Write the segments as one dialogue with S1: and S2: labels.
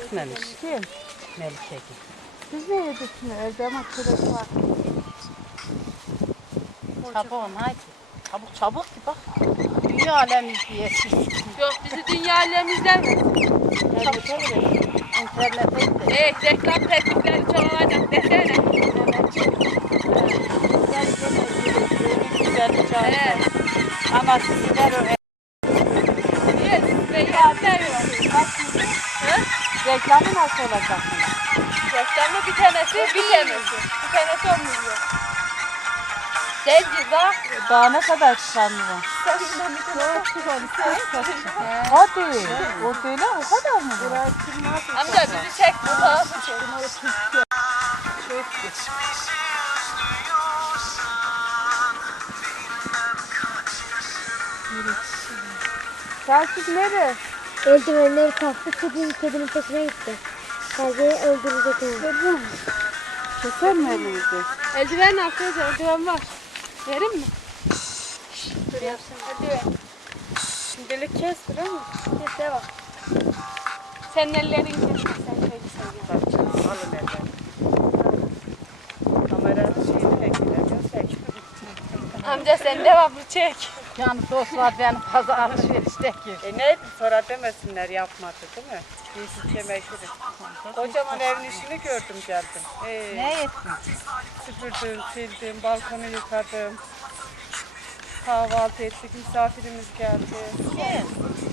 S1: gitmemiş.
S2: Kim?
S1: Melike git.
S2: Biz ne yedik şimdi? Evde ama kürek var.
S1: Çabuk haydi. Çabuk çabuk ki bak. Dünya alem izleyesin.
S3: Yok bizi dünya alemimizden mi?
S1: İnternete girelim. İnternete gidelim.
S3: Reklam teklifleri çoğalacak desene.
S1: Güzel çağırsan. Ama sizler öyle.
S3: Niye? Veya seviyorum.
S2: Reklamı nasıl olacak?
S3: Reklamda bir tanesi, bir tanesi. Bir tanesi 10 milyon. Denci bak.
S2: Daha ne kadar çıkanlı var?
S3: Sen bir tane
S2: Hadi. O böyle o kadar mı?
S3: Amca bizi çek bu tarafı çek.
S2: Selçuk nereye?
S4: Eldivenleri taktı, kedinin peşine gitti. Kazeyi öldürecek onu.
S2: Keser mi elinizi?
S3: Eldiven arkadaşlar, eldiven var. Verin mi? Eldiven.
S2: Şimdilik kestir ama.
S3: Kes devam. Senin ellerin kes. Sen şöyle seviyorsun.
S2: Alın elden. Kameranın şeyini de giremiyorsak.
S3: Amca sen devamlı çek.
S1: Yani dost var benim pazar alışverişteki.
S2: Ne sonra demesinler yapmadı değil mi? Yeşil çemekleri. Kocaman evin işini gördüm geldim.
S1: Ne ettin?
S2: Süpürdüm, sildim, balkonu yıkadım. Kahvaltı ettik, misafirimiz geldi.
S1: Kim?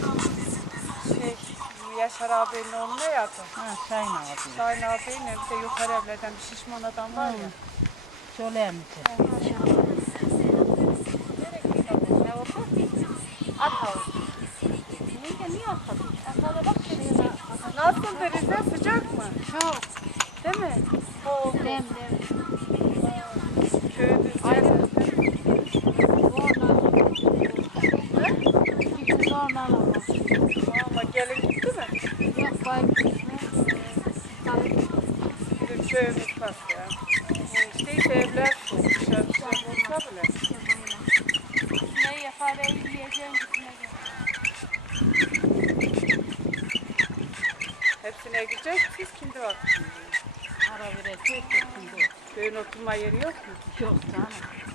S2: Yaşar abinin oğlu ne yaptı?
S1: Ha Şahin abi.
S2: Şahin abiyle bir de yukarı evlerden bir şişman adam var ya.
S1: Şöyle mi?
S3: At havuz. Niye atladın? Atada bak şeyine.
S2: Nasıl Rize sıcak mı?
S3: Çok.
S2: Değil mi?
S3: Dem.
S2: Köyde
S3: Aynen. Sonra alamam.
S2: ama gelin gitti mi?
S3: Yok bay gitme.
S2: Bizim köyümüz kas ya. İşte evler soğuk, dışarı olsa bile.
S3: Ne yapar yiyeceğim gitmeye gel.
S2: Hepsine gidecek, siz kimde vakit?
S1: Ara verecek.
S2: Köyün oturma yeri yok mu?
S1: Yok canım.